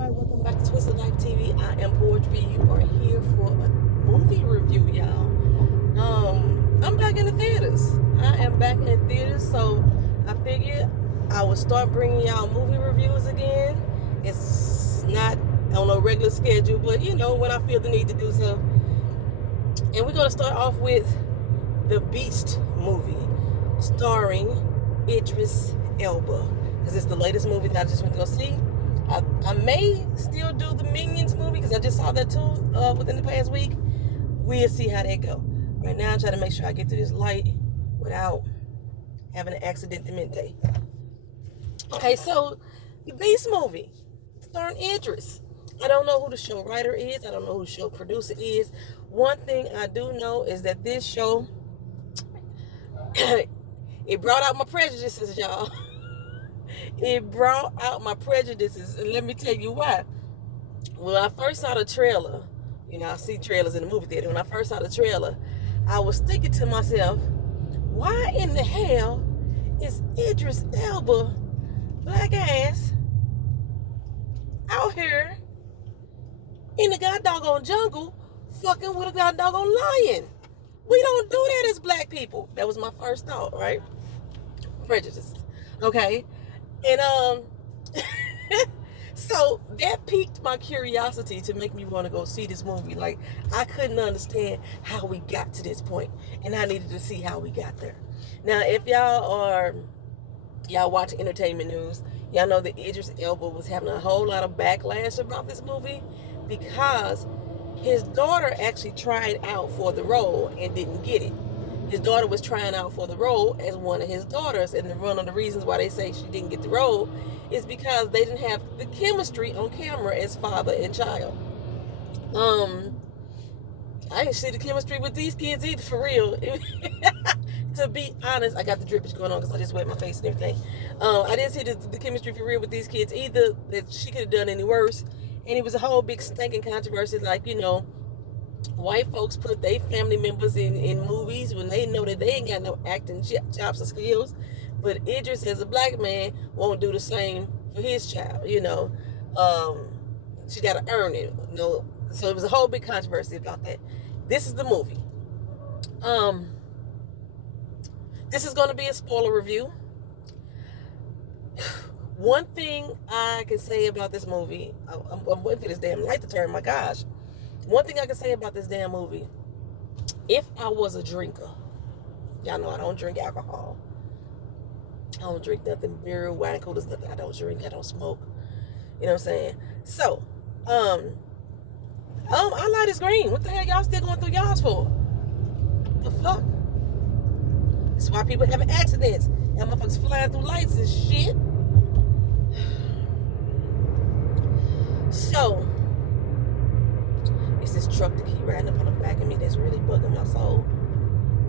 everybody, welcome back to Twisted Life TV. I am Poetry. You are here for a movie review, y'all. I'm back in the theaters. I am back in the theaters, so I figured I would start bringing y'all movie reviews again. It's not on a regular schedule, but when I feel the need to do so. And we're gonna start off with the Beast movie, starring Idris Elba, because it's the latest movie that I just went to go see. I may still do the Minions movie because I just saw that too within the past week. We'll see how that go. Right now, I'm trying to make sure I get through this light without having an accidente. Okay, so the Beast movie, starring Idris. I don't know who the show writer is. I don't know who the show producer is. One thing I do know is that this show, it brought out my prejudices, y'all. It brought out my prejudices, and let me tell you why. When I first saw the trailer, I see trailers in the movie theater. When I first saw the trailer, I was thinking to myself, why in the hell is Idris Elba, black ass, out here in the god doggone jungle fucking with a god doggone lion? We don't do that as black people. That was my first thought, right? Prejudice. Okay? And so that piqued my curiosity to make me want to go see this movie. Like, I couldn't understand how we got to this point, and I needed to see how we got there. Now, if y'all watch entertainment news, y'all know that Idris Elba was having a whole lot of backlash about this movie because his daughter actually tried out for the role and didn't get it. His daughter was trying out for the role as one of his daughters, and one of the reasons why they say she didn't get the role is because they didn't have the chemistry on camera as father and child. I didn't see the chemistry with these kids either, for real. To be honest, I got the drippage going on because I just wet my face and everything. I didn't see the chemistry for real with these kids either, that she could have done any worse. And it was a whole big stinking controversy, like, white folks put their family members in movies when they know that they ain't got no acting chops or skills. But Idris, as a black man, won't do the same for his child, She got to earn it, So it was a whole big controversy about that. This is the movie. This is going to be a spoiler review. One thing I can say about this movie, I'm waiting for this damn light to turn, my gosh. One thing I can say about this damn movie, if I was a drinker, y'all know I don't drink alcohol. I don't drink nothing, beer, wine, coolers, nothing. I don't drink, I don't smoke. You know what I'm saying? So, our light is green. What the hell y'all still going through y'all's for? The fuck? That's why people having accidents. And motherfuckers flying through lights and shit. So, it's this truck that keep riding up on the back of me that's really bugging my soul.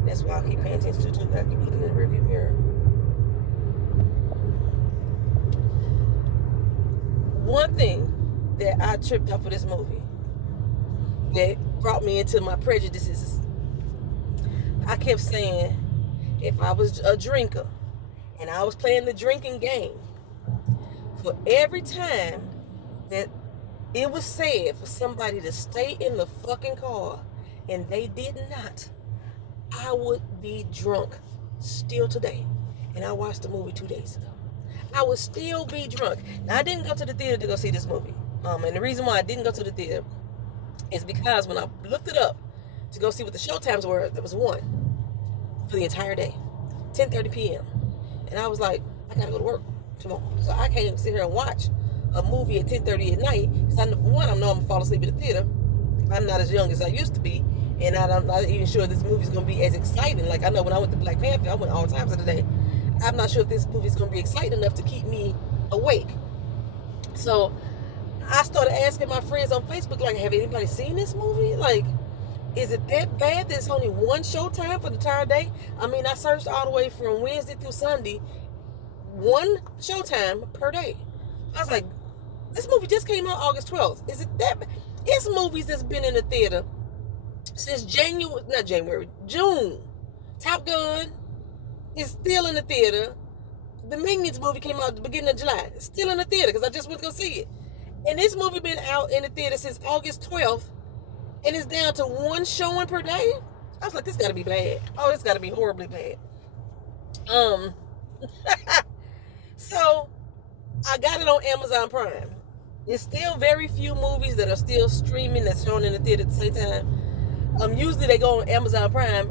That's why I keep paying attention to it too. I keep looking in the rearview mirror. One thing that I tripped off of this movie that brought me into my prejudices, I kept saying, if I was a drinker and I was playing the drinking game, for every time that it was said for somebody to stay in the fucking car and they did not, I would be drunk still today. And I watched the movie 2 days ago. I would still be drunk. Now, I didn't go to the theater to go see this movie. And the reason why I didn't go to the theater is because when I looked it up to go see what the show times were, there was one for the entire day, 10:30 p.m. And I was like, I gotta go to work tomorrow. So I can't sit here and watch a movie at 10:30 at night, because I know, for one, I know I'm gonna fall asleep in the theater. I'm not as young as I used to be, and I'm not even sure this movie's gonna be as exciting. Like, I know when I went to Black Panther, I went all times of the day. I'm not sure if this movie's gonna be exciting enough to keep me awake. So I started asking my friends on Facebook, like, have anybody seen this movie? Like, is it that bad that it's only one showtime for the entire day? I mean, I searched all the way from Wednesday through Sunday, one showtime per day. I was like, this movie just came out August 12th. Is it that bad? It's movies that's been in the theater since June. Top Gun is still in the theater. The Minions movie came out at the beginning of July. It's still in the theater because I just went to go see it. And this movie been out in the theater since August 12th, and it's down to one showing per day. I was like, this got to be bad. Oh, this got to be horribly bad. So I got it on Amazon Prime. There's still very few movies that are still streaming that's shown in the theater at the same time. Usually they go on Amazon Prime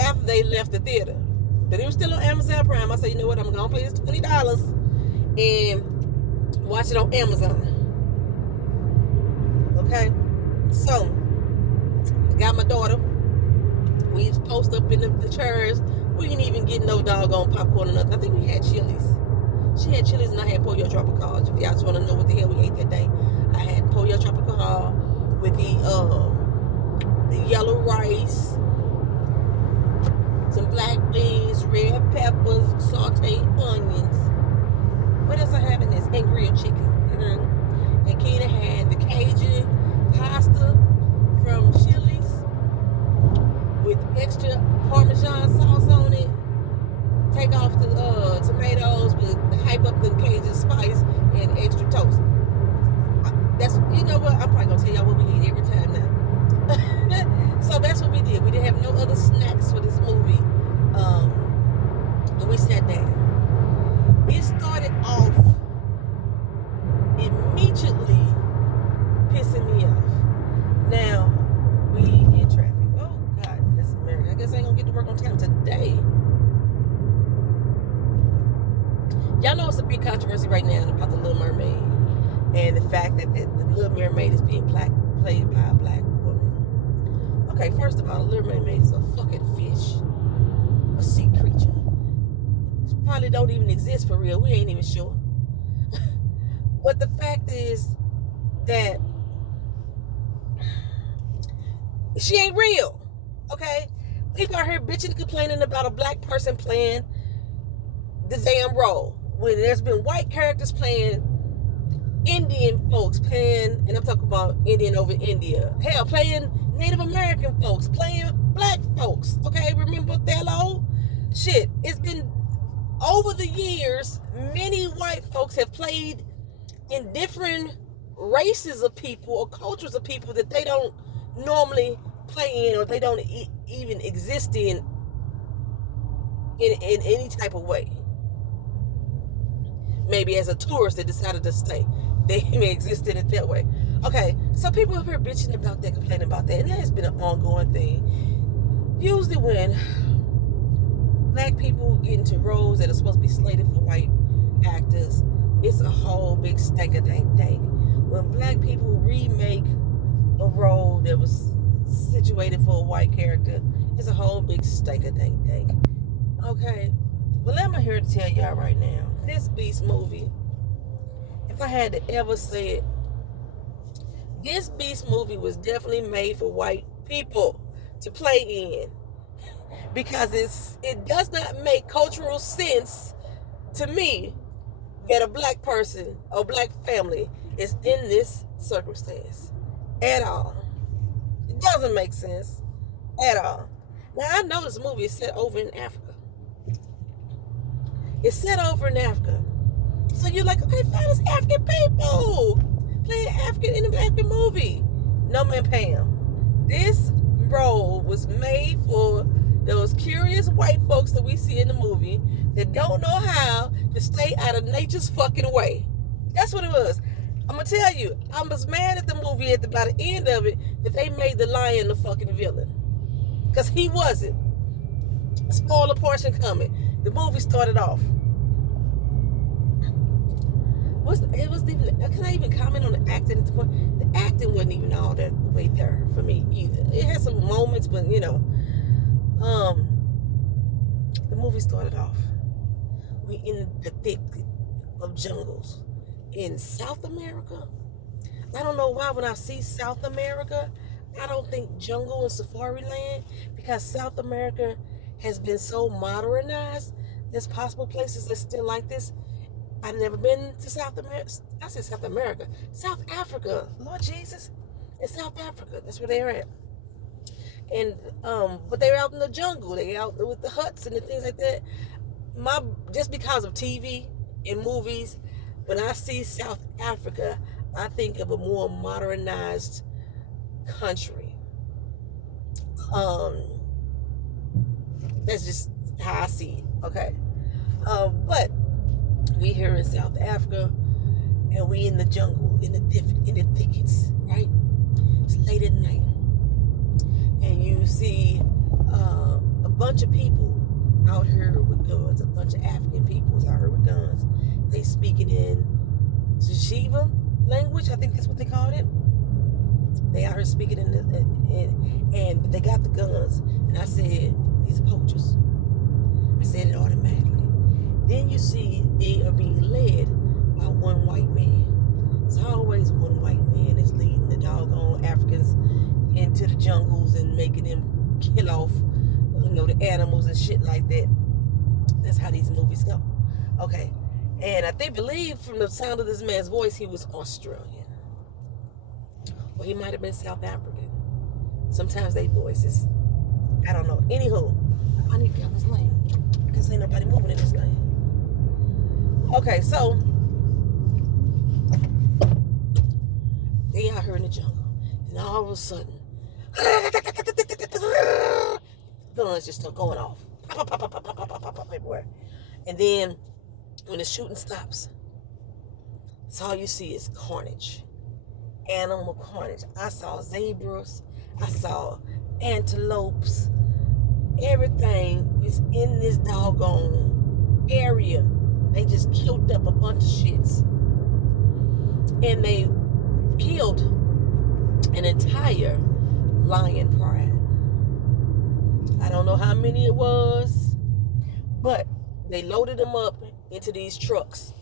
after they left the theater, but it was still on Amazon Prime. I said, you know what? I'm gonna pay this $20 and watch it on Amazon. Okay, so I got my daughter. We was post up in the chairs. We didn't even get no doggone popcorn or nothing. I think we had Chili's. She had Chili's and I had Pollo Tropical. If y'all just want to know what the hell we ate that day, I had Pollo Tropical with the yellow rice, some black beans, red peppers, sauteed onions. What else I have in this? And grilled chicken. And Keena had the Cajun pasta from Chili's with extra Parmesan sauce on it. Take off the tomatoes, but hype up the Cajun spice and extra toast. That's, you know what? I'm probably gonna tell y'all what we eat every time now. So that's what we did. We didn't have no other snacks for this movie. And we sat down. It started off immediately pissing me off. Now we in traffic. Oh God, that's America. I guess I ain't gonna get to work on time today. Y'all know it's a big controversy right now about the Little Mermaid and the fact that the Little Mermaid is being played by a black woman. Okay, first of all, the Little Mermaid is a fucking fish, a sea creature. It probably don't even exist for real. We ain't even sure. But the fact is that she ain't real. Okay, people are here bitching and complaining about a black person playing the damn role when there's been white characters playing Indian folks, playing, and I'm talking about Indian over India, hell, playing Native American folks, playing black folks. Okay, remember Othello? Shit, it's been over the years, many white folks have played in different races of people or cultures of people that they don't normally play in, or they don't even exist in any type of way. Maybe as a tourist they decided to stay, they may exist in it that way. Okay, so people up here bitching about that, complaining about that, and that has been an ongoing thing. Usually when black people get into roles that are supposed to be slated for white actors, it's a whole big stank-a-dank-dank. When black people remake a role that was situated for a white character, it's a whole big stank-a-dank-dank. Okay, well, I'm here to tell y'all right now, this Beast movie, if I had to ever say it, this Beast movie was definitely made for white people to play in, because it does not make cultural sense to me that a black person or black family is in this circumstance at all. It doesn't make sense at all. Now, I know this movie is set over in Africa. It's set over in Africa. So you're like, okay, fine, it's African people playing African in an African movie. No, man, Pam. This role was made for those curious white folks that we see in the movie that don't know how to stay out of nature's fucking way. That's what it was. I'm gonna tell you, I was mad at the movie by the end of it that they made the lion the fucking villain, because he wasn't. Spoiler portion coming. The movie started off. Can I even comment on the acting at the point? The acting wasn't even all that way there for me either. It had some moments, but you know, the movie started off. We in the thick of jungles in South America. I don't know why when I see South America, I don't think jungle and safari land, because South America has been so modernized. There's possible places that's still like this. I've never been to South America. I said South America. South Africa. Lord Jesus. It's South Africa. That's where they're at. And but they're out in the jungle. They're out with the huts and the things like that. Just because of TV and movies, when I see South Africa, I think of a more modernized country. That's just how I see it. Okay. But we here in South Africa, and we in the jungle, in the thickets, right? It's late at night, and you see a bunch of people out here with guns. A bunch of African peoples out here with guns. They speaking in Shiva language, I think that's what they called it. They out here speaking and they got the guns. And I said, these are poachers. I said it automatically. Then you see they are being led by one white man. It's always one white man that's leading the doggone Africans into the jungles and making them kill off, the animals and shit like that. That's how these movies go. Okay. And I believe from the sound of this man's voice, he was Australian. Or he might have been South African. Sometimes they voices, I don't know. Anywho, I need to get on this lane. Because ain't nobody moving in this lane. Okay, so they out here in the jungle. And all of a sudden, guns just start going off. Pop, pop, pop, pop, pop, pop, pop, pop, everywhere. And then when the shooting stops, that's all you see is carnage. Animal carnage. I saw zebras. I saw antelopes. Everything is in this doggone area. They just killed up a bunch of shits. And they killed an entire lion pride. I don't know how many it was, but they loaded them up into these trucks.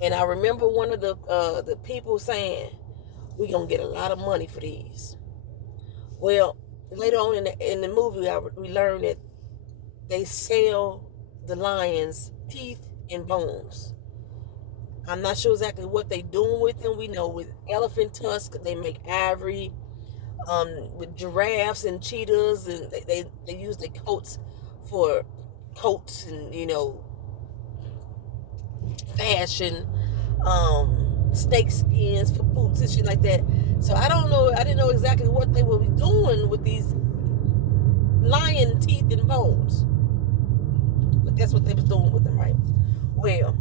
And I remember one of the people saying, we're going to get a lot of money for these. Well, later on in the movie, we learned that they sell the lions teeth and bones. I'm not sure exactly what they're doing with them. We know with elephant tusks, they make ivory. With giraffes and cheetahs, and they use their coats for coats and, fashion, snake skins for boots and shit like that. So I don't know. I didn't know exactly what they were doing with these lion teeth and bones, but that's what they was doing with them, right? Well,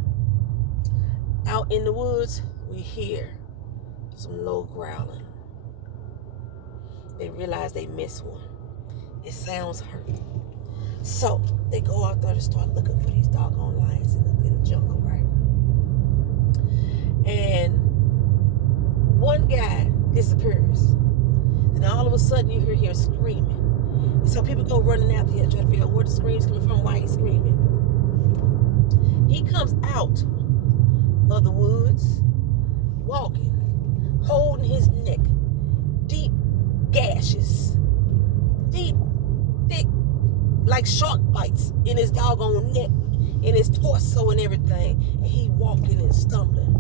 out in the woods, we hear some low growling. They realize they missed one. It sounds hurt. So they go out there to start looking for these doggone lions in the jungle, right? And one guy disappears. And all of a sudden you hear him screaming. And so people go running after him, trying to figure out where the scream's coming from, why he's screaming. He comes out of the woods, walking, holding his neck, deep gashes, deep, thick, like shark bites in his doggone neck, in his torso and everything. And he walking and stumbling.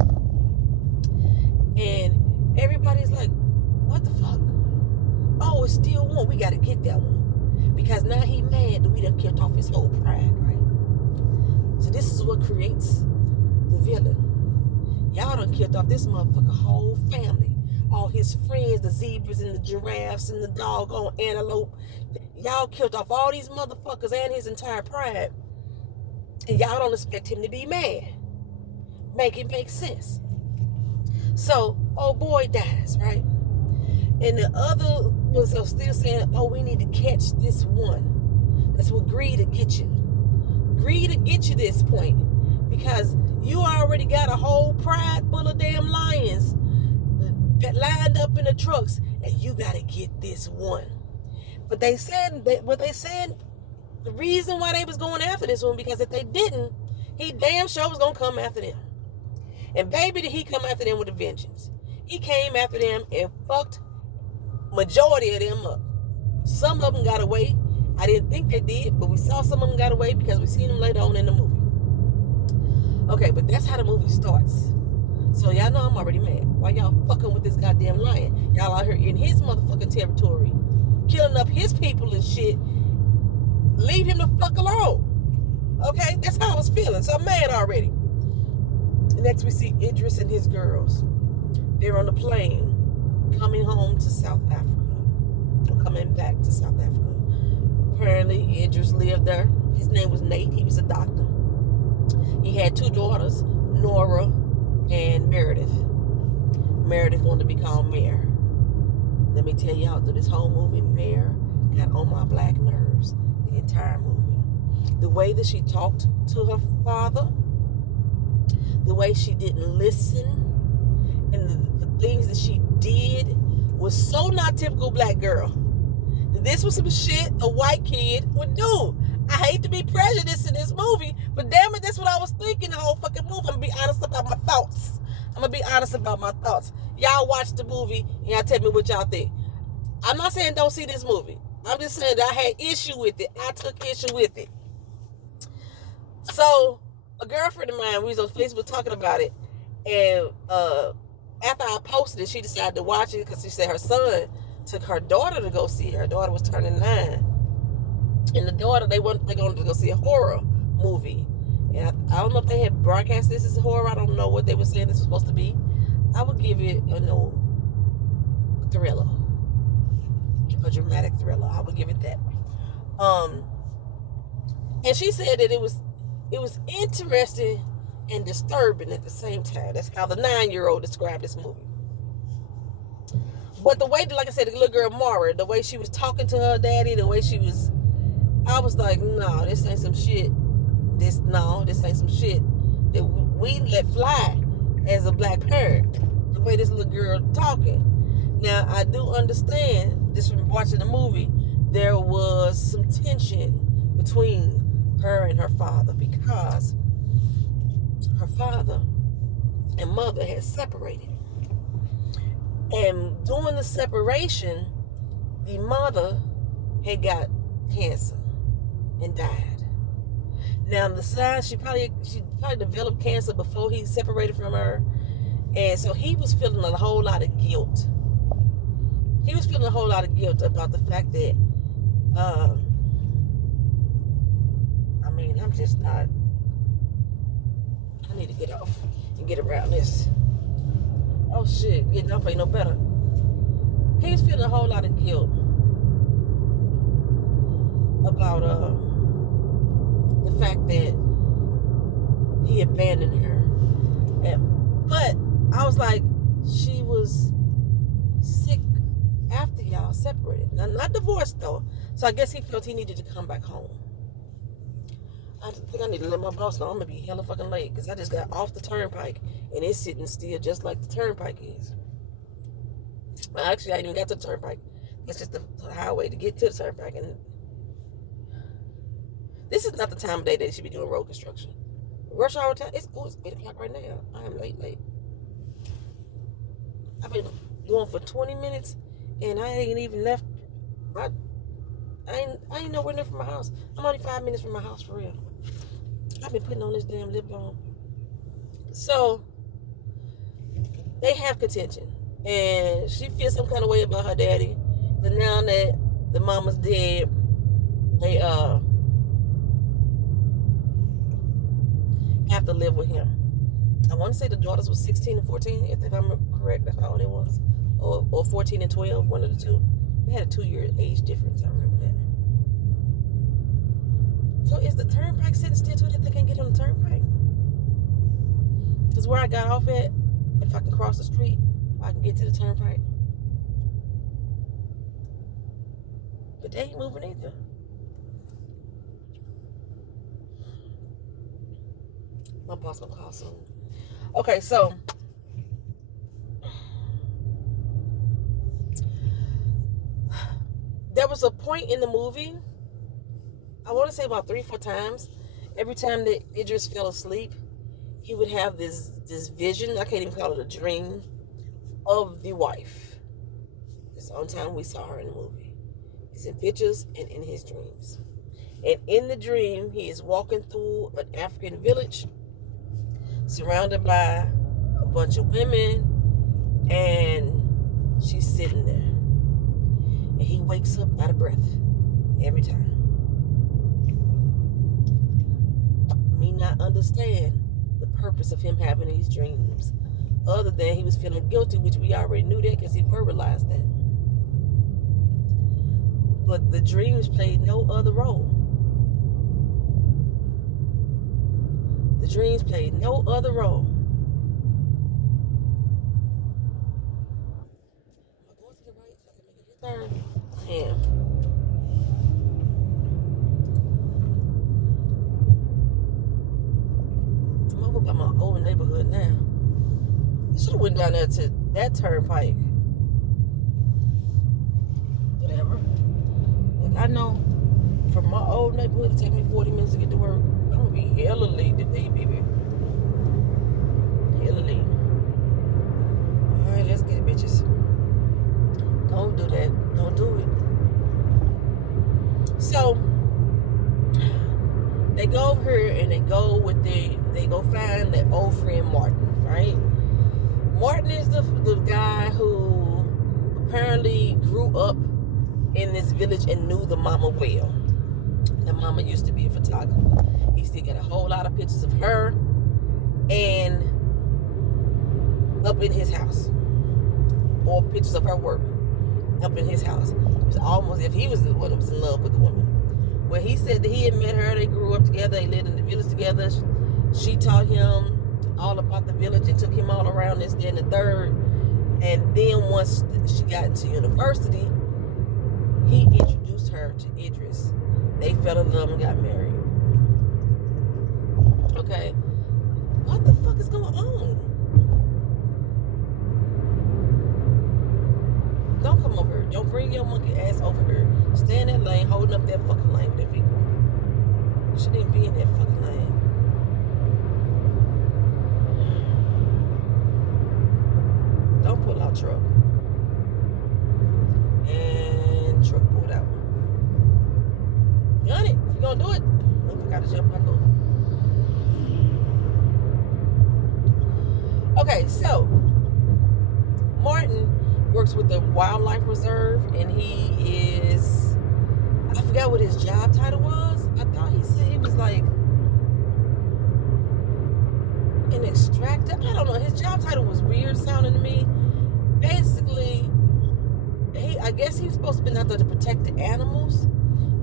And everybody's like, what the fuck? Oh, it's still one. We got to get that one. Because now he mad that we done killed off his whole pride, right? So this is what creates the villain. Y'all done killed off this motherfucker whole family. All his friends, the zebras and the giraffes and the doggone antelope. Y'all killed off all these motherfuckers and his entire pride. And y'all don't expect him to be mad. Make it make sense. So, old boy dies, right? And the other was still saying, oh, we need to catch this one. That's what greed will get you. Greed will get you this point. Because you already got a whole pride full of damn lions that lined up in the trucks, and you got to get this one. But they said, the reason why they was going after this one, because if they didn't, he damn sure was going to come after them. And baby, did he come after them with a vengeance. He came after them and fucked majority of them up. Some of them got away. I didn't think they did, but we saw some of them got away because we seen them later on in the movie. Okay, but that's how the movie starts. So y'all know I'm already mad. Why y'all fucking with this goddamn lion? Y'all out here in his motherfucking territory, killing up his people and shit. Leave him the fuck alone. Okay, that's how I was feeling. So I'm mad already. And next we see Idris and his girls. They're on the plane coming home to South Africa. Coming back to South Africa. Apparently, Idris lived there. His name was Nate. He was a doctor. He had 2 daughters, Nora and Meredith. Meredith wanted to be called Mare. Let me tell y'all, through this whole movie, Mare got on my black nerves the entire movie. The way that she talked to her father, the way she didn't listen, and the things that she did was so not typical black girl. This was some shit a white kid would do. I hate to be prejudiced in this movie, but damn it, that's what I was thinking the whole fucking movie. I'm gonna be honest about my thoughts. Y'all watch the movie and y'all tell me what y'all think. I'm not saying don't see this movie. I'm just saying that I had issue with it. I took issue with it. So, a girlfriend of mine, we was on Facebook talking about it, and after I posted it, she decided to watch it because she said her son took her daughter to go see it. Her daughter was turning 9. And the daughter, they're going to go see a horror movie. And I don't know if they had broadcast this as a horror. I don't know what they were saying this was supposed to be. I would give it a thriller. A dramatic thriller. I would give it that. And she said that it was interesting and disturbing at the same time. That's how the 9-year-old described this movie. But the way, like I said, the little girl Mara, the way she was talking to her daddy, the way she was, I was like, no, this ain't some shit. This ain't some shit that we let fly as a black parent. The way this little girl talking. Now, I do understand, just from watching the movie, there was some tension between her and her father because her father and mother had separated. And during the separation, the mother had got cancer and died. Now, the signs, she probably developed cancer before he separated from her. And so he was feeling a whole lot of guilt. He was feeling a whole lot of guilt about the fact that, I'm just not, I need to get off and get around this. Oh shit, getting off ain't no better. He was feeling a whole lot of guilt about the fact that he abandoned her. But I was like, she was sick after y'all separated. Now, not divorced though. So I guess he felt he needed to come back home. I think I need to let my boss know I'm going to be hella fucking late because I just got off the turnpike and it's sitting still just like the turnpike is. Well, actually, I ain't even got to the turnpike. It's just the highway to get to the turnpike. And this is not the time of day they should be doing road construction. Rush hour time, it's 8 o'clock right now. I am late. I've been going for 20 minutes and I ain't even left. I ain't nowhere near from my house. I'm only 5 minutes from my house for real. I've been putting on this damn lip balm. So, they have contention. And she feels some kind of way about her daddy. But now that the mama's dead, they have to live with him. I want to say the daughters was 16 and 14, if I'm correct. That's how old it was. Or 14 and 12, one of the two. They had a 2-year age difference. I remember that. So is the turnpike sitting still too that they can't get on the turnpike? Because where I got off at, if I can cross the street, I can get to the turnpike. But they ain't moving either. My boss gonna call soon. Okay, so there was a point in the movie, I want to say about 3-4 times, every time that Idris fell asleep, he would have this vision, I can't even call it a dream, of the wife. It's the only time we saw her in the movie. It's in pictures and in his dreams. And in the dream, he is walking through an African village, surrounded by a bunch of women, and she's sitting there. And he wakes up out of breath every time. Me not understand the purpose of him having these dreams other than he was feeling guilty, which we already knew that because he verbalized that. But the dreams played no other role. The dreams played no other role. Am I going to the right so I can make a turn? I am. I'm over by my old neighborhood now. I should have went down there to that turnpike. Whatever. Like I know from my old neighborhood, it take me 40 minutes to get to work. I'm gonna be hella late today, baby. Hella late. Alright, let's get it, bitches. Don't do that. Don't do it. So they go over here and they go find their old friend Martin, right? Martin is the guy who apparently grew up in this village and knew the mama well. The mama used to be a photographer. He still got a whole lot of pictures of her and up in his house, or pictures of her work up in his house. It was almost if he was the one that was in love with the woman. Well, he said that he had met her. They grew up together. They lived in the village together. She taught him all about the village and took him all around this, then the third. And then once she got into university, he introduced her to Idris. They fell in love and got married. Okay. What the fuck is going on? Don't come over here. Don't bring your monkey ass over here. Stay in that lane, holding up that fucking lane with them people. Shouldn't even be in that fucking lane. Don't pull out truck. And truck pulled out. Done it. If you're gonna do it, nope, I gotta jump back over. Okay, so Martin works with the wildlife reserve, and he is, I forgot what his job title was. I thought he said he was like an extractor. I don't know. His job title was weird sounding to me. Basically, I guess he was supposed to be out there to protect the animals,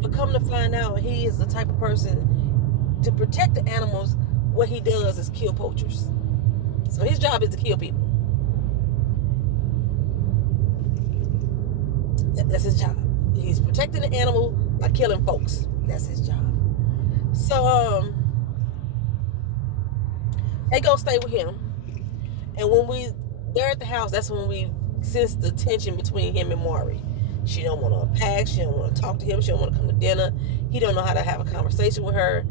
but come to find out, he is the type of person to protect the animals. What he does is kill poachers. So his job is to kill people. That's his job. He's protecting the animal by killing folks. That's his job. So they go stay with him, and when they're at the house, that's when we sense the tension between him and Maury. She don't want to unpack. She don't want to talk to him. She don't want to come to dinner. He don't know how to have a conversation with her.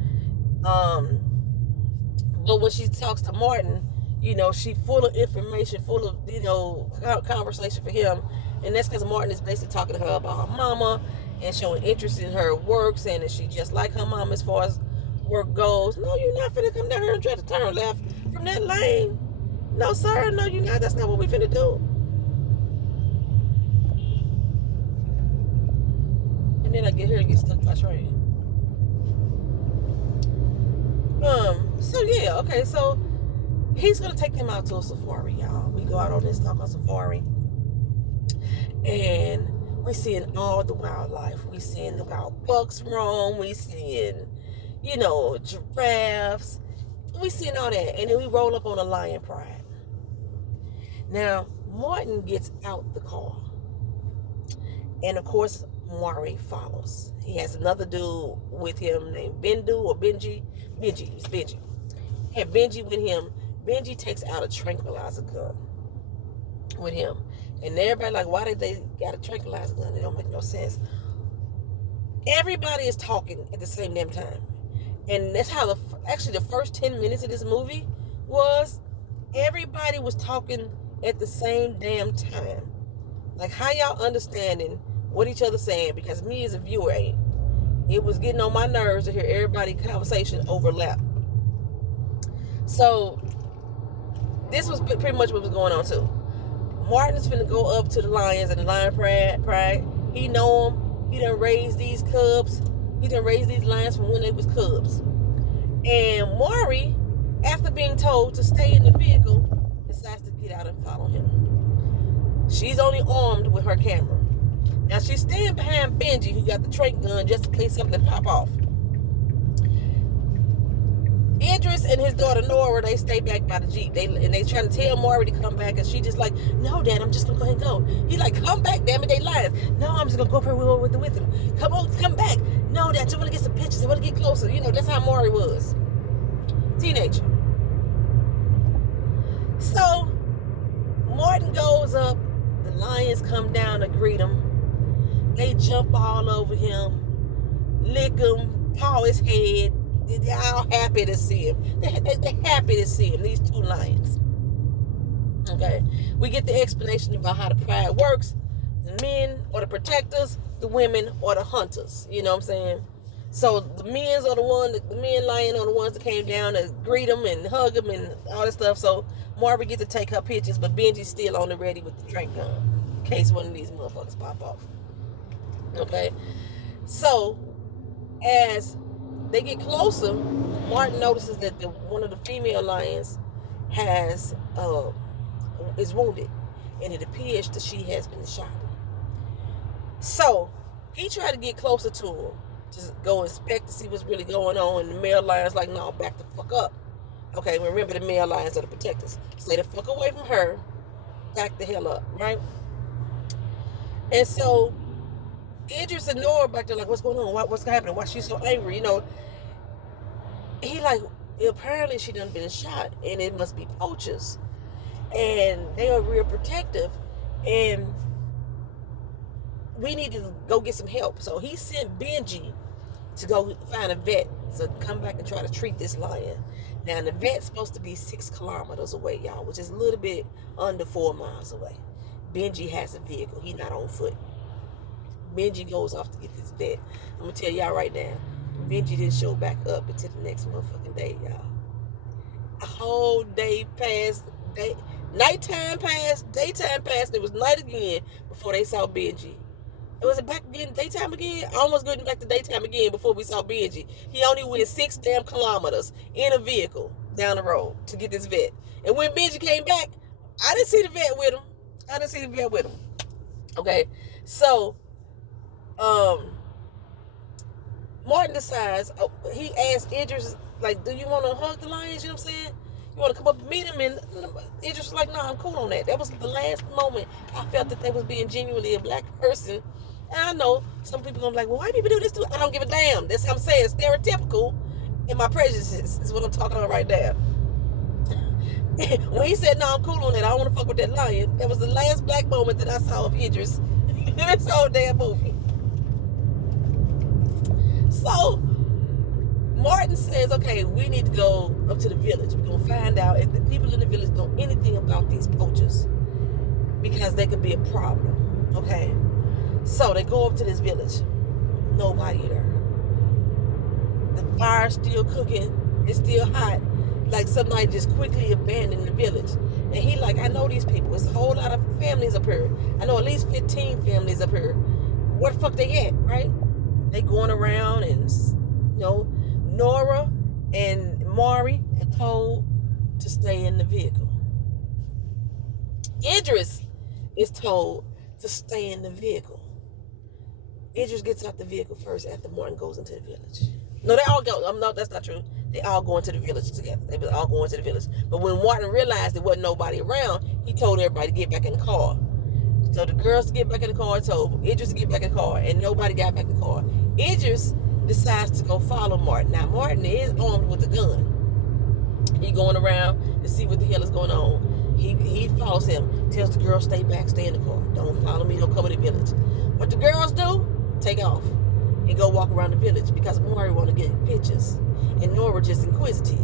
But when she talks to Martin, she full of information, full of conversation for him. And that's because Martin is basically talking to her about her mama and showing interest in her work, saying that she just like her mama as far as work goes. No, you're not finna come down here and try to turn left from that lane. No, sir. No, you're not. That's not what we finna do. And then I get here and get stuck by train. So yeah, okay, so he's gonna take them out to a safari, y'all. We go out on this talk on safari. And we seeing all the wildlife. We seeing the wild bucks roam. We seeing, giraffes. We seeing all that. And then we roll up on a lion pride. Now, Martin gets out the car. And of course, Maury follows. He has another dude with him named Bendu or Benji. It's Benji. He had Benji with him. Benji takes out a tranquilizer gun with him. And everybody like, why did they got a tranquilizer gun? It don't make no sense. Everybody is talking at the same damn time. And that's how the first 10 minutes of this movie was. Everybody was talking at the same damn time. Like, how y'all understanding what each other saying? Because me as a viewer ain't. It was getting on my nerves to hear everybody's conversation overlap. So this was pretty much what was going on too. Martin's finna go up to the lions and the lion pride. He know them. He done raised these cubs. He done raised these lions from when they was cubs. And Maury, after being told to stay in the vehicle, decides to get out and follow him. She's only armed with her camera. Now she's staying behind Benji, who got the trank gun just in case something pop off. Idris and his daughter Nora, they stay back by the Jeep. They trying to tell Maury to come back, and she just like, no, Dad, I'm just gonna go ahead and go. He's like, come back, damn it, they lying. No, I'm just gonna go over with him. Come on, come back. No, Dad, I want to get some pictures. I want to get closer. You know, that's how Maury was. Teenager. So Martin goes up. The lions come down to greet him. They jump all over him, lick him, paw his head. They're all happy to see him. They're happy to see him, these two lions. Okay. We get the explanation about how the pride works. The men are the protectors, the women are the hunters. You know what I'm saying? So the men lion are the ones that came down to greet him and hug him and all this stuff. So Marvin gets to take her pictures, but Benji's still on the ready with the trank gun in case one of these motherfuckers pop off. Okay. So as they get closer, Martin notices that one of the female lions is wounded, and it appears that she has been shot. So he tried to get closer to her, just go inspect to see what's really going on, and the male lion's like, no, back the fuck up. Okay, remember the male lions are the protectors. Stay the fuck away from her, back the hell up, right? And so Idris and Nora back there like, what's going on? What's happening? Why she's so angry? You know, he like, apparently she done been shot, and it must be poachers, and they are real protective, and we need to go get some help. So he sent Benji to go find a vet to come back and try to treat this lion. Now the vet's supposed to be 6 kilometers away, y'all, which is a little bit under 4 miles away. Benji has a vehicle. He's not on foot. Benji goes off to get this vet. I'm going to tell y'all right now, Benji didn't show back up until the next motherfucking day, y'all. A whole day passed. Nighttime passed. Daytime passed. It was night again before they saw Benji. It was back again, daytime again. Almost going back to daytime again before we saw Benji. He only went 6 damn kilometers in a vehicle down the road to get this vet. And when Benji came back, I didn't see the vet with him. Okay, so Martin decides, he asked Idris, like, do you want to hug the lions? You know what I'm saying? You want to come up and meet him? And Idris was like, no, I'm cool on that. That was the last moment I felt that they was being genuinely a black person. And I know some people gonna be like, well, why people do this too? I don't give a damn. That's what I'm saying. Stereotypical in my prejudices is what I'm talking about right now. When he said, no, I'm cool on that, I don't want to fuck with that lion, that was the last black moment that I saw of Idris in this whole damn movie. So Martin says, okay, we need to go up to the village. We're going to find out if the people in the village know anything about these poachers, because they could be a problem. Okay, so they go up to this village. Nobody there. The fire's still cooking. It's still hot. Like somebody just quickly abandoned the village. And he like, I know these people. It's a whole lot of families up here. I know at least 15 families up here. Where the fuck they at, right? They going around, and, you know, Nora and Maury are told to stay in the vehicle. Idris is told to stay in the vehicle. Idris gets out the vehicle first after Martin goes into the village. No, they all go. No, that's not true. They all go into the village together. They all go into the village. But when Martin realized there wasn't nobody around, he told everybody to get back in the car. So the girls to get back in the car, told Idris to get back in the car, and nobody got back in the car. Idris decides to go follow Martin. Now Martin is armed with a gun. He going around to see what the hell is going on. He follows him, tells the girls, stay back, stay in the car. Don't follow me, don't come to the village. What the girls do, take off and go walk around the village, because Maury want to get pictures, and Nora just inquisitive.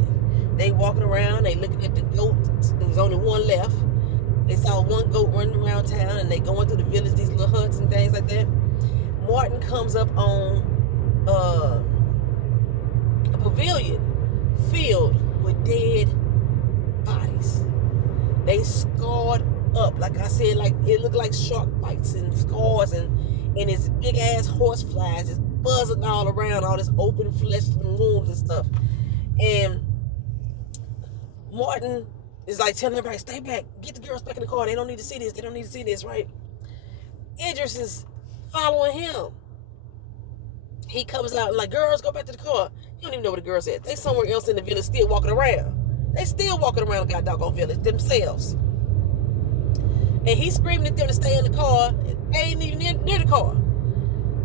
They walking around, they looking at the goat. There was only one left. They saw one goat running around town, and they going through the village, these little huts and things like that. Martin comes up on a pavilion filled with dead bodies. They scarred up, like I said, like it looked like shark bites and scars, and it's big ass horse flies just buzzing all around, all this open flesh and wounds and stuff. And Martin It's like telling everybody, stay back, get the girls back in the car. They don't need to see this. They don't need to see this, right? Idris is following him. He comes out like, girls, go back to the car. He don't even know where the girls at. They somewhere else in the village still walking around. They still walking around the goddamn village themselves. And he's screaming at them to stay in the car. They ain't even near the car.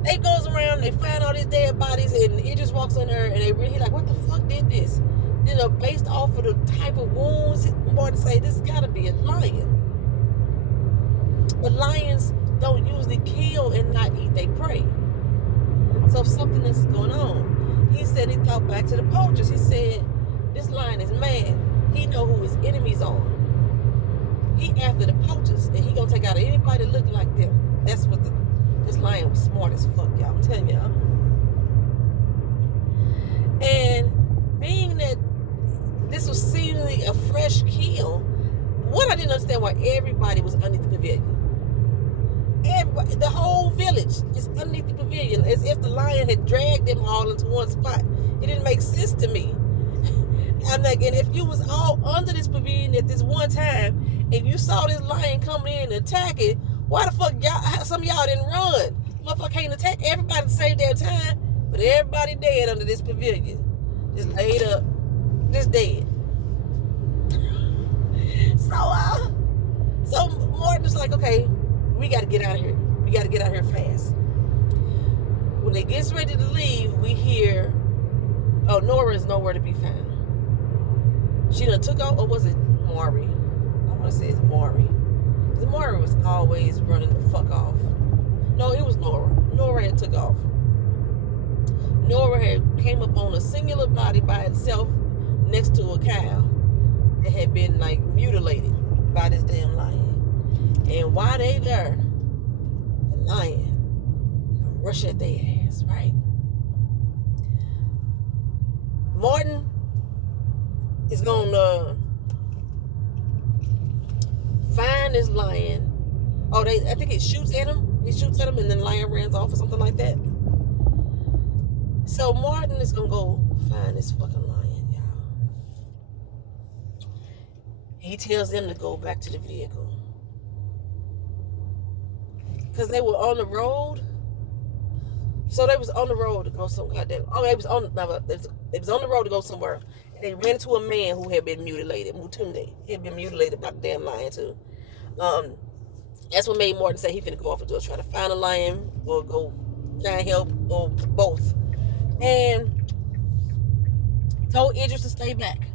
They goes around, they find all these dead bodies, and Idris walks in there, and he like, what the fuck did this? You know, based off of the type of wounds, Martin say, this gotta be a lion. But lions don't usually kill and not eat their prey. So something is going on. He said he thought back to the poachers. He said, this lion is mad. He know who his enemies are. He after the poachers, and he gonna take out anybody that look like them. That's what this lion was smart as fuck, y'all. I'm telling y'all. And being that this was seemingly a fresh kill, what I didn't understand why everybody was underneath the pavilion. Everybody, the whole village is underneath the pavilion, as if the lion had dragged them all into one spot. It didn't make sense to me. I'm like, and if you was all under this pavilion at this one time, and you saw this lion coming in and attack it, why the fuck some of y'all didn't run? Motherfucker can't attack everybody at the same damn time, but everybody dead under this pavilion. Just laid up, just dead. So Martin was like, okay, we got to get out of here. We got to get out of here fast. When they gets ready to leave, we hear, oh, Nora is nowhere to be found. She done took off, or was it Maury? I want to say it's Maury. Because Maury was always running the fuck off. No, it was Nora. Nora had took off. Nora had came up on a singular body by itself next to a cow that had been like mutilated by this damn lion. And while they there, the lion rush at their ass, right? Martin is gonna find this lion. Oh, I think it shoots at him. He shoots at him, and then the lion runs off or something like that. So Martin is gonna go find this fucking lion, y'all. He tells them to go back to the vehicle because they were on the road. So they was on the road to go somewhere. They was on the road to go somewhere. And they ran into a man who had been mutilated. Mutunde. He had been mutilated by the damn lion too. That's what made Martin say he finna go off and just try to find a lion or go try and help or both. And told Idris to stay back.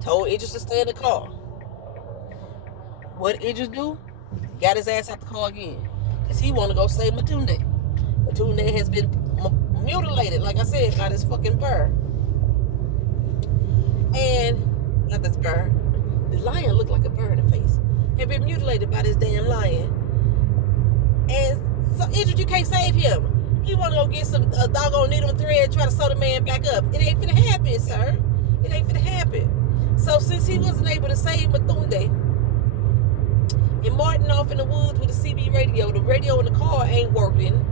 Told Idris to stay in the car. What Idris do? Got his ass out the car again. Because he want to go save Matunde. Matunde has been mutilated, like I said, by this fucking bird. And, not this bird. The lion looked like a bird in the face. Had been mutilated by this damn lion. And so Idris, you can't save him. He want to go get some doggone needle and thread, try to sew the man back up. It ain't finna happen, sir. It ain't finna happen. So since he wasn't able to save Matunde, and Martin off in the woods with a CB radio, the radio in the car ain't working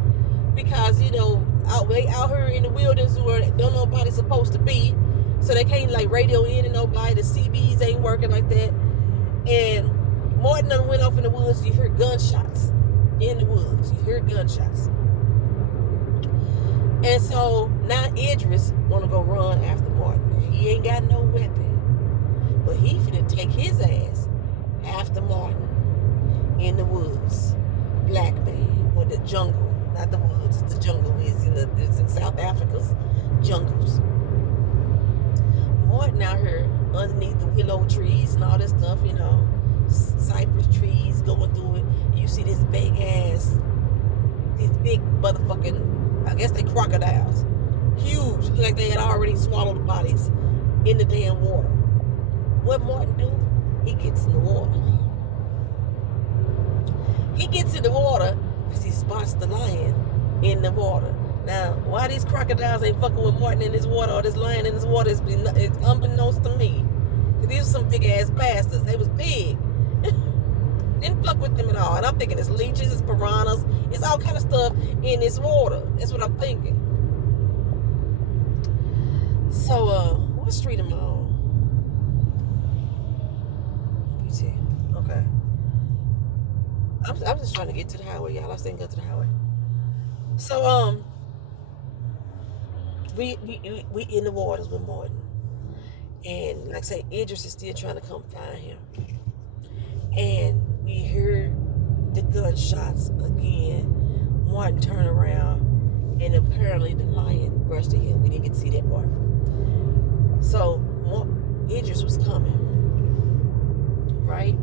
because, you know, they out here in the wilderness where don't nobody supposed to be. So they can't like radio in and nobody. The CBs ain't working like that. And Martin done went off in the woods. You hear gunshots in the woods. You hear gunshots. And so now Idris want to go run after Martin. He ain't got no weapon. But he finna take his ass after Martin in the woods. Black man, or the jungle. Not the woods, it's the jungle. It's in South Africa's jungles. Martin out here underneath the willow trees and all that stuff, you know. Cypress trees going through it. You see this big ass, these big motherfucking, I guess they crocodiles. Huge. Look like they had already swallowed the bodies in the damn water. What Martin do? He gets in the water. He gets in the water because he spots the lion in the water. Now, why these crocodiles ain't fucking with Martin in this water or this lion in this water is unbeknownst to me. Because these are some big ass bastards. They was big. Didn't fuck with them at all. And I'm thinking it's leeches, it's piranhas, it's all kind of stuff in this water. That's what I'm thinking. So, what street am I on? Okay. I'm just trying to get to the highway, y'all. I still go to the highway. So we in the waters with Martin, and like I say, Idris is still trying to come find him, and we hear the gunshots again. Martin turned around, and apparently the lion rushed at him. We didn't get to see that part. So Idris was coming, right?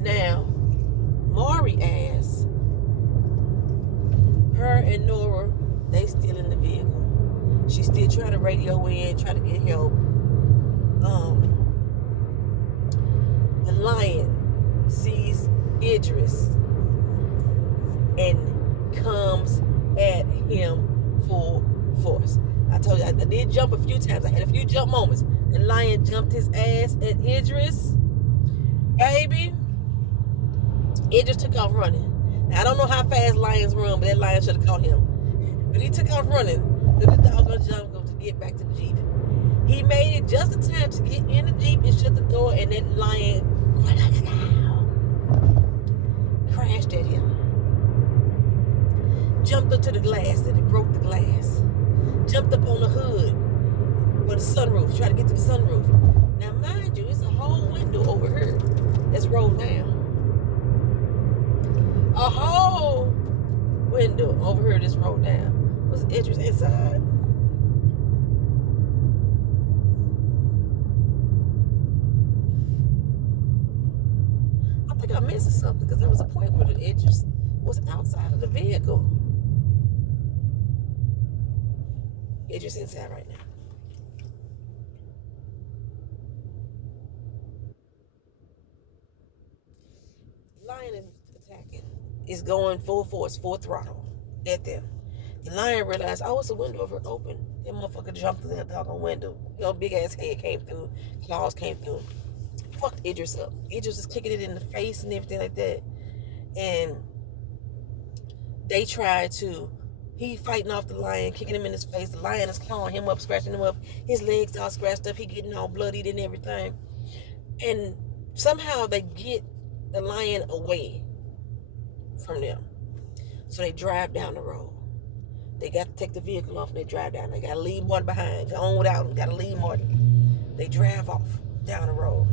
Now, Maury asked her and Nora, they still in the vehicle. She's still trying to radio in, trying to get help. The lion sees Idris and comes at him full force. I told you, I did jump a few times. I had a few jump moments. The lion jumped his ass at Idris. Baby, Idris took off running. Now, I don't know how fast lions run, but that lion should have caught him. But he took off running through the doggone jungle to get back to the Jeep. He made it just in time to get in the Jeep and shut the door, and that lion crashed at him. Jumped up to the glass, and it broke the glass. Jumped up on the hood or the sunroof, tried to get to the sunroof. Now, mind you, it's a whole window over here that's rolled down. A whole window over here that's rolled down. Was Idris inside? I think I'm missing something, because there was a point where the Idris was outside of the vehicle. Idris inside right now. Lion is attacking. Is going full force, full throttle at them. The lion realized, oh, it's a window over open. That motherfucker jumped through that doggone window. Big ass head came through, claws came through. Fucked Idris up. Idris was kicking it in the face and everything like that. And they tried to, he fighting off the lion, kicking him in his face. The lion is clawing him up, scratching him up. His legs all scratched up. He getting all bloodied and everything. And somehow they get the lion away from them. So they drive down the road. They got to take the vehicle off and they drive down. They got to leave Martin behind. Go on without him. Got to leave Martin. They drive off down the road.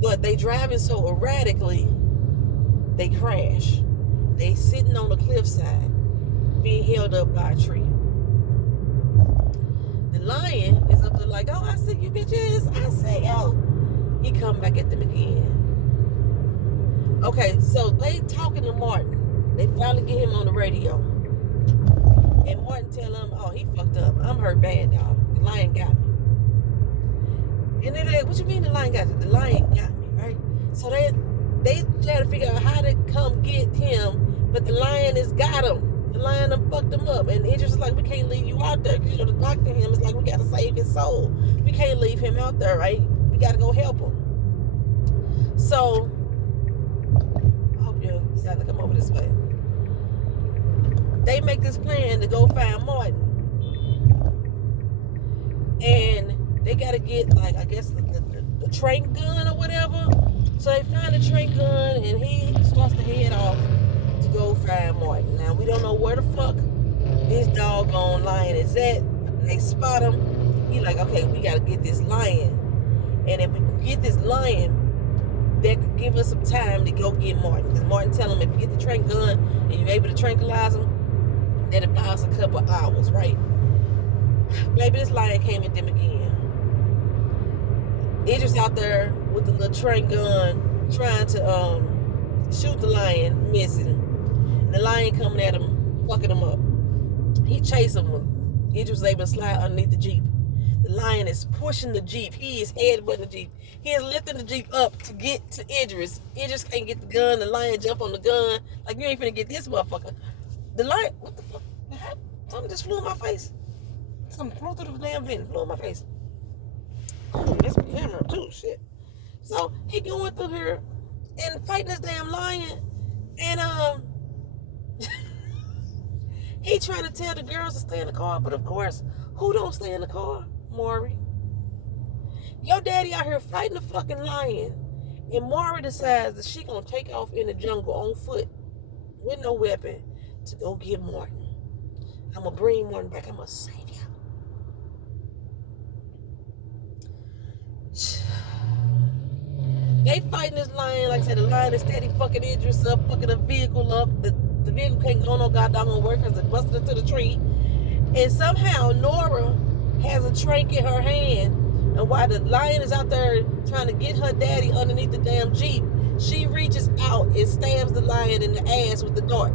But they driving so erratically, they crash. They sitting on the cliffside, being held up by a tree. The lion is up there like, oh, I see you bitches. I see you. He come back at them again. Okay, so they talking to Martin. They finally get him on the radio. And Martin tell him, oh, he fucked up. I'm hurt bad, dog. The lion got me. And they're like, what you mean the lion got you? The lion got me, right? So they try to figure out how to come get him, but the lion has got him. The lion done fucked him up. And Idris is like, we can't leave you out there. Because, the doctor him is like, we got to save his soul. We can't leave him out there, right? We got to go help him. So, I hope you decide to come over this way. They make this plan to go find Martin. And they got to get, like, I guess the trank gun or whatever. So they find the trank gun, and he starts to head off to go find Martin. Now, we don't know where the fuck this doggone lion is at. They spot him. He like, okay, we got to get this lion. And if we can get this lion, that could give us some time to go get Martin. Because Martin tell him, if you get the trank gun and you're able to tranquilize him, that it buys a couple of hours, right? Baby, this lion came at them again. Idris out there with the little trank gun, trying to shoot the lion, missing. And the lion coming at him, fucking him up. He chased him. Idris was able to slide underneath the Jeep. The lion is pushing the Jeep. He is headbutting the Jeep. He is lifting the Jeep up to get to Idris. Idris can't get the gun. The lion jump on the gun. Like, you ain't finna get this motherfucker. The lion, what the fuck? Something just flew in my face. Something flew through the damn vent, flew in my face. Oh, this camera too, shit. So, he going through here and fighting this damn lion. And, he trying to tell the girls to stay in the car. But, of course, who don't stay in the car? Maury. Your daddy out here fighting the fucking lion. And Maury decides that she gonna take off in the jungle on foot with no weapon to go get Martin. I'm gonna bring Martin back. I'm gonna save him. They fighting this lion. Like I said, the lion is steady fucking Idris up, fucking the vehicle up. The vehicle can't go no goddamn work because it busted into the tree. And somehow Nora has a trank in her hand. And while the lion is out there trying to get her daddy underneath the damn Jeep, she reaches out and stabs the lion in the ass with the dart.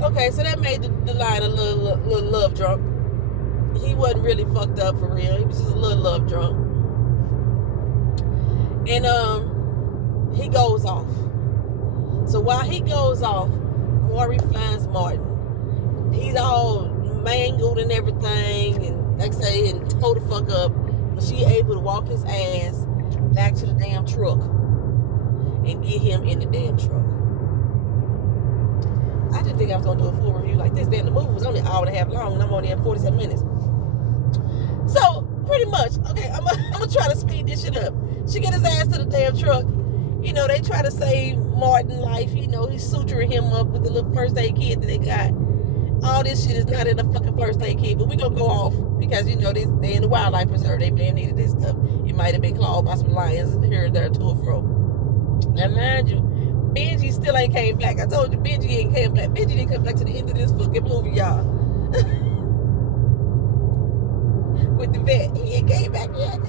Okay, so that made the lion a little love drunk. He wasn't really fucked up for real. He was just a little love drunk. And he goes off. So while he goes off, Maury finds Martin. He's all mangled and everything, and like I say, and tore the fuck up. But she able to walk his ass back to the damn truck and get him in the damn truck. I didn't think I was gonna do a full review like this. Then the movie was only an hour and a half long, and I'm only at 47 minutes. So pretty much, okay, I'm gonna try to speed this shit up. She get his ass to the damn truck. You know, they try to save Martin's life. You know, he's suturing him up with the little first aid kit that they got. All this shit is not in the fucking first aid kit, but we gonna go off because, you know, they in the wildlife preserve. They may have needed this stuff. It might have been clawed by some lions here and there to and fro. Now, mind you, Benji still ain't came back. I told you, Benji ain't came back. Benji didn't come back to the end of this fucking movie, y'all. With the vet. He ain't came back yet.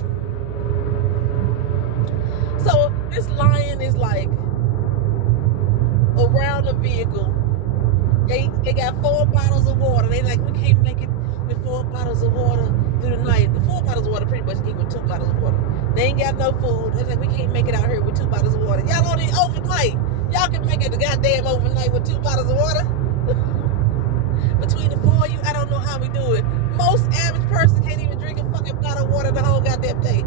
So, this lion is like around the vehicle. They got 4 bottles of water. They like, we can't make it with 4 bottles of water through the night. The 4 bottles of water pretty much equal 2 bottles of water. They ain't got no food. They're like, we can't make it out here with 2 bottles of water. Y'all only overnight. Y'all can make it the goddamn overnight with 2 bottles of water. Between the 4 of you, I don't know how we do it. Most average person can't even drink a fucking bottle of water the whole goddamn day.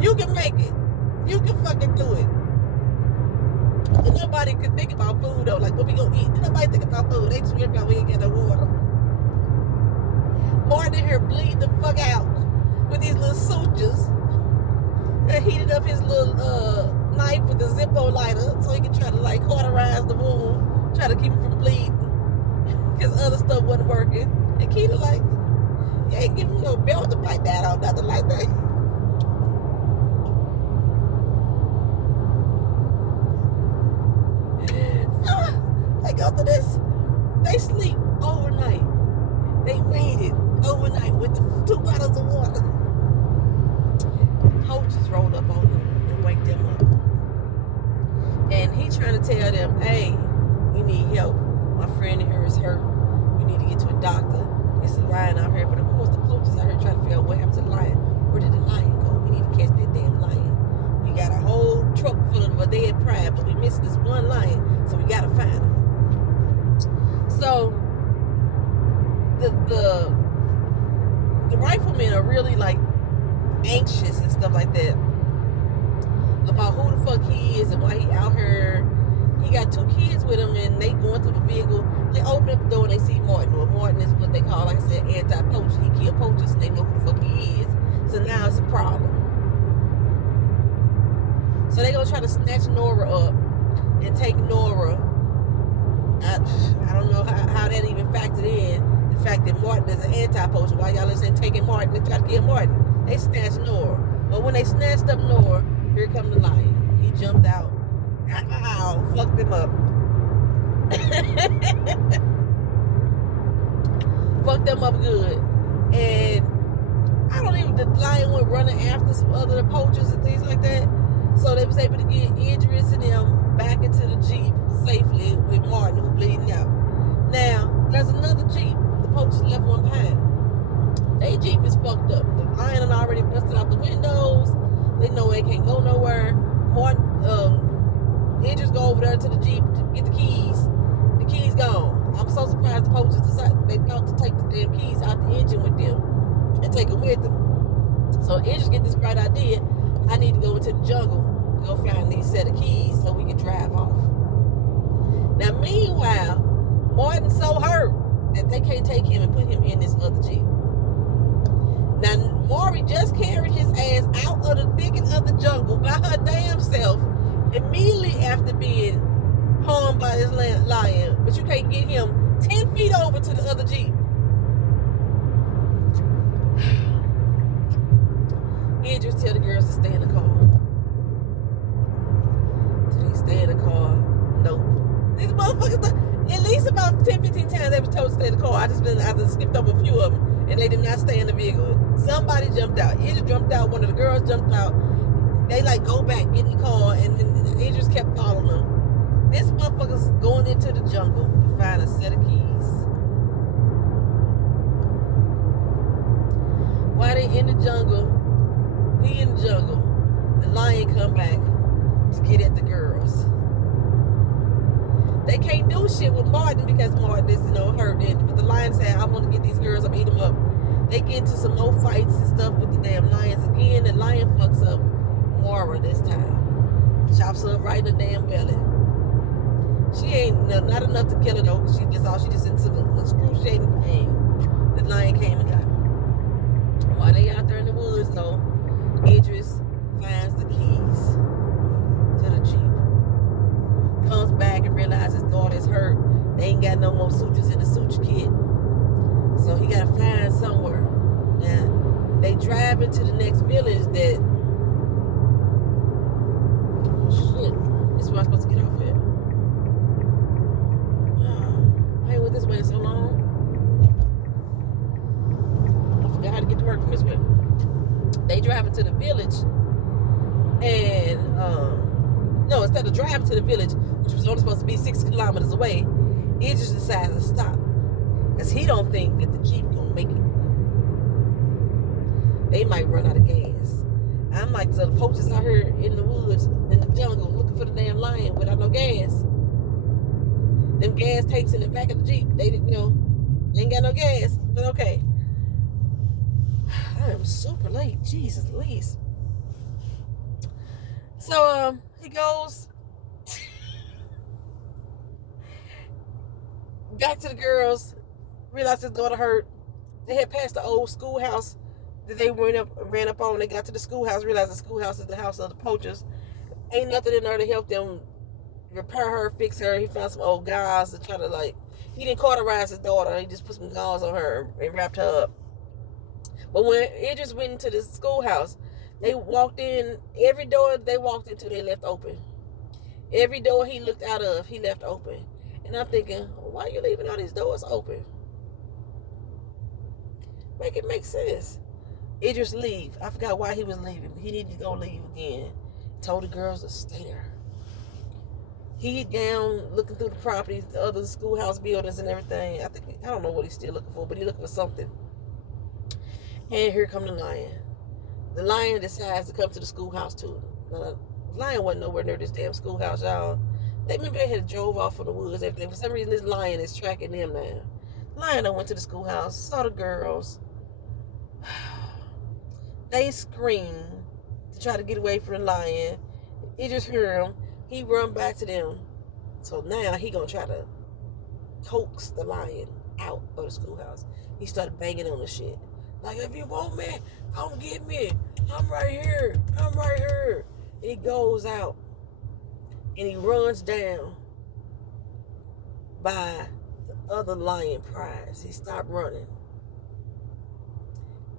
You can make it. You can fucking do it. And nobody could think about food though. Like, what we gonna eat? Nobody think about food. They just worry about we ain't got no water. Martin in here bleed the fuck out with these little sutures. And heated up his little knife with the Zippo lighter so he could try to like cauterize the wound, try to keep him from bleeding. Because other stuff wasn't working. And Keita like, you ain't giving him no belt to bite that or nothing like that. They go through this. They sleep overnight. They made it overnight with the 2 bottles of water. Poachers rolled up on them and wake them up. And he trying to tell them, hey, we need help. My friend here is hurt. We need to get to a doctor. It's a lion out here. But of course the poachers out here trying to figure out what happened to the lion. Where did the lion go? We need to catch that damn lion. We got a whole truck full of a dead pride, but we missed this one lion, so we gotta find him. So the riflemen are really like anxious and stuff like that about who the fuck he is and why he out here. He got 2 kids with him and they going through the vehicle. They open up the door and they see Martin. Well, Martin is what they call, like I said, anti-poacher. He kill poachers and they know who the fuck he is. So now it's a problem. So they gonna try to snatch Nora up and take Nora. I don't know how that even factored in. The fact that Martin is an anti-poacher. Why y'all listening taking Martin and try to kill Martin? They snatched Nora. But when they snatched up Nora, here come the lion. He jumped out. Ow, fucked him up. Fucked them up good. And I don't even, the lion went running after some other poachers and things like that. So they was able to get Idris and them back into the Jeep safely with Martin, who bleeding out. Now, there's another Jeep. The poachers left one behind. They Jeep is fucked up. The lion had already busted out the windows. They know they can't go nowhere. Martin, Idris go over there to the Jeep to get the keys. The keys gone. I'm so surprised the poachers decided they thought to take the damn keys out the engine with them and take them with them. So Idris get this bright idea. I need to go into the jungle to go find these set of keys so we can drive off. Now, meanwhile, Martin's so hurt that they can't take him and put him in this other Jeep. Now, Maury just carried his ass out of the big other immediately after being harmed by this lion, but you can't get him 10 feet over to the other Jeep. Idris tell the girls to stay in the car. Do they stay in the car? Nope. These motherfuckers, at least about 10, 15 times they were told to stay in the car. I just skipped over a few of them, and they did not stay in the vehicle. Somebody jumped out. Idris jumped out. One of the girls jumped out. They like go back, get in the car, and then Idris kept following them. This motherfucker's going into the jungle to find a set of keys. While they in the jungle, he in the jungle, the lion come back to get at the girls. They can't do shit with Martin because Martin is, hurt. But the lion said, I want to get these girls up, eat them up. They get into some more fights and stuff with the damn lions again. The lion fucks up Mara this time. Chops her up right in the damn belly. She ain't not enough to kill her though. She just in some excruciating pain. The lion came and got her. While they out there in the woods though, Idris finds the keys to the Jeep. Comes back and realizes his daughter's hurt. They ain't got no more sutures in the suture kit. So he gotta find somewhere. Now, they drive into the next village that... Shit. This is where I'm supposed to get off at. I ain't with this way so long. I forgot how to get to work from this way. They drive into the village and no, instead of driving to the village, which was only supposed to be 6 kilometers away, he just decides to stop because he don't think that the Jeep gonna make it. They might run out of gas. I'm like, so the poachers out here in the woods, in the jungle, looking for the damn lion without no gas. Them gas tanks in the back of the Jeep, they didn't, they ain't got no gas, but okay. I am super late, Jesus Louise. So, he goes back to the girls, realized his daughter hurt. They had passed the old schoolhouse that they ran up on. They got to the schoolhouse, realized the schoolhouse is the house of the poachers. Ain't nothing in there to help them repair her, fix her. He found some old gauze to try to he didn't cauterize his daughter. He just put some gauze on her and wrapped her up. But when Idris went into the schoolhouse, they walked in, every door they walked into, they left open. Every door he looked out of, he left open. And I'm thinking, why are you leaving all these doors open? Make it make sense. Idris leave. I forgot why he was leaving. He needed to go leave again. Told the girls to stay there. He down looking through the properties, the other schoolhouse buildings and everything. I don't know what he's still looking for, but he's looking for something. And here come the lion. The lion decides to come to the schoolhouse too. The lion wasn't nowhere near this damn schoolhouse, y'all. They had drove off from the woods. Everything. For some reason, this lion is tracking them now. The lion went to the schoolhouse, saw the girls. They screamed to try to get away from the lion. He just heard him. He run back to them. So now he gonna try to coax the lion out of the schoolhouse. He started banging on the shit. Like, if you want me, come get me. I'm right here. I'm right here. And he goes out. And he runs down by the other lion prize. He stopped running.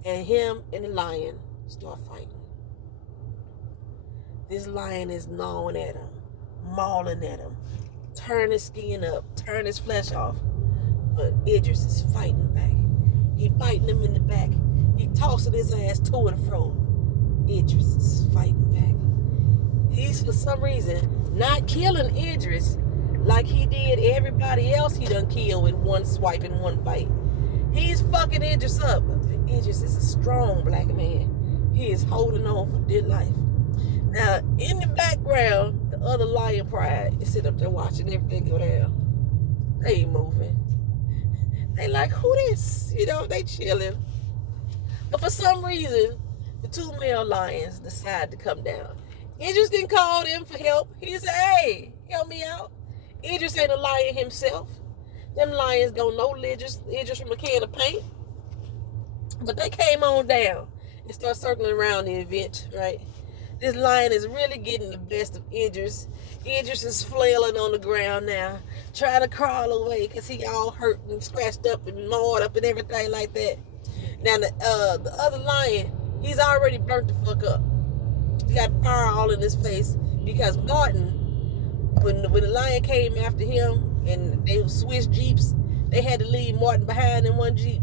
And him and the lion start fighting. This lion is gnawing at him, mauling at him, turn his skin up, turn his flesh off. But Idris is fighting back. He biting him in the back. He tossing his ass to and fro. Idris is fighting back. He's, for some reason, not killing Idris like he did everybody else he done killed with one swipe and one bite. He's fucking Idris up. Idris is a strong black man. He is holding on for dear life. Now, in the background, the other lion pride is sitting up there watching everything go down. They ain't moving. They like, who this? They chilling. But for some reason, the 2 male lions decide to come down. Idris didn't call them for help. He said, hey, help me out. Idris ain't a lion himself. Them lions don't know Idris from a can of paint. But they came on down and started circling around the event, right? This lion is really getting the best of Idris. Idris is flailing on the ground now, trying to crawl away because he all hurt and scratched up and gnawed up and everything like that. Now the other lion, he's already burnt the fuck up. He got fire all in his face because Martin, when the lion came after him and they switched jeeps, they had to leave Martin behind in one jeep,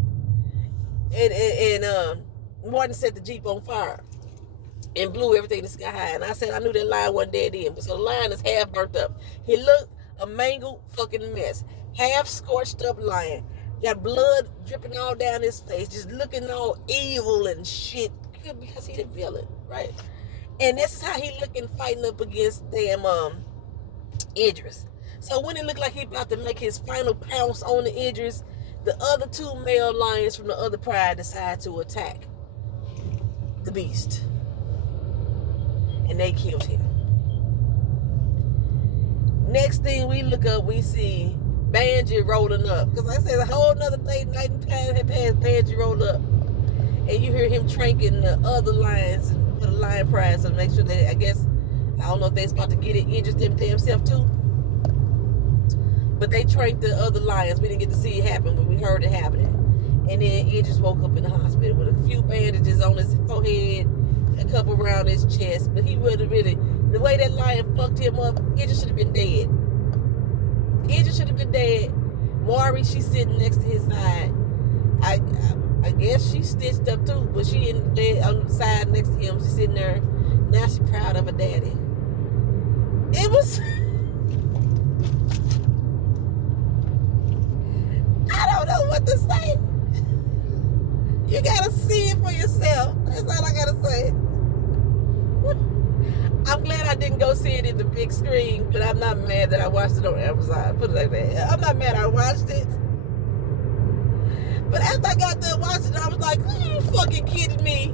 and Martin set the jeep on fire and blew everything in the sky high. And I said I knew that lion wasn't dead then. But so the lion is half burnt up. He looked a mangled fucking mess. Half scorched up lion. Got blood dripping all down his face. Just looking all evil and shit. Because he the villain, right? And this is how he looking fighting up against damn Idris. So when it looked like he about to make his final pounce on the Idris, the other two male lions from the other pride decide to attack the beast. And they killed him. Next thing we look up, we see Banji rolling up. Because like I said, a whole nother day, night and time had passed, Banji rolled up. And you hear him tranking the other lions for the lion pride. So make sure that, I guess, I don't know if they're about to get it interested in himself too. But they tranked the other lions. We didn't get to see it happen, but we heard it happening. And then Idris woke up in the hospital with a few bandages on his forehead, a couple around his chest. But he would have really, the way that lion fucked him up, Idris should have been dead. Idris should have been dead. Maury, she's sitting next to his side. I guess she's stitched up too, but she in bed on the side next to him. She's sitting there. Now she's proud of her daddy. It was... I don't know what to say. You gotta see it for yourself. That's all I gotta say. I'm glad I didn't go see it in the big screen, but I'm not mad that I watched it on Amazon. Put it like that. I'm not mad I watched it. But after I got done watching it, I was like, are you fucking kidding me?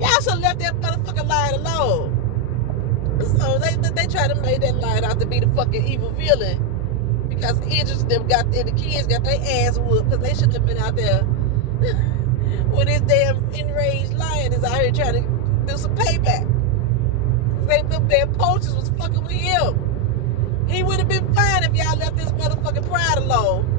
Y'all should have left that motherfucking lion alone. So they tried to make that lion out to be the fucking evil villain. Because Idris them got, and the kids got their ass whooped because they shouldn't have been out there when this damn enraged lion is out here trying to do some payback. Them damn poachers was fucking with him. He would have been fine if y'all left this motherfucking pride alone.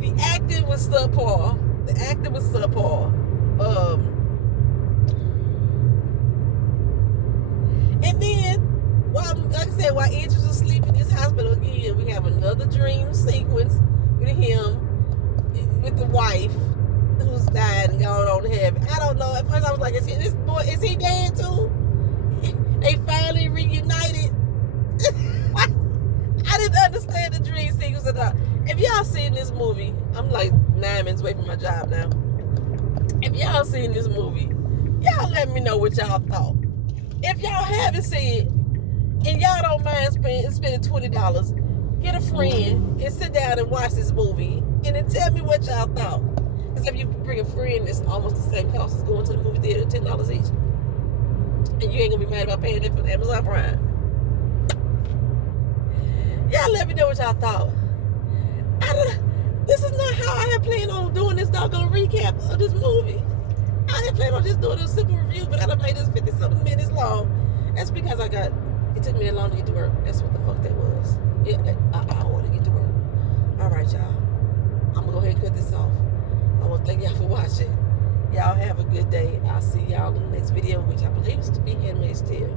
The acting was subpar. And then, like I said, while Idris was asleep in this hospital again, we have another dream sequence with him, with the wife who's died and gone on to heaven. I don't know. At first I was like, is he dead too? They finally reunited. I didn't understand the dream sequence at all. If y'all seen this movie, I'm like 9 minutes away from my job now. If y'all seen this movie, y'all let me know what y'all thought. If y'all haven't seen it, and y'all don't mind spending $20, get a friend and sit down and watch this movie, and then tell me what y'all thought. Because if you bring a friend, it's almost the same cost as going to the movie theater, $10 each. And you ain't gonna be mad about paying it for Amazon Prime. Y'all let me know what y'all thought. This is not how I had planned on doing this doggone recap of this movie. I had planned on just doing a simple review, but I done made this 50-something minutes long. That's because it took me that long to get to work. That's what the fuck that was. Yeah, an hour to get to work. All right, y'all. I'm gonna go ahead and cut this off. I want to thank y'all for watching. Y'all have a good day. I'll see y'all in the next video, which I believe is to be Handmaid's Tale.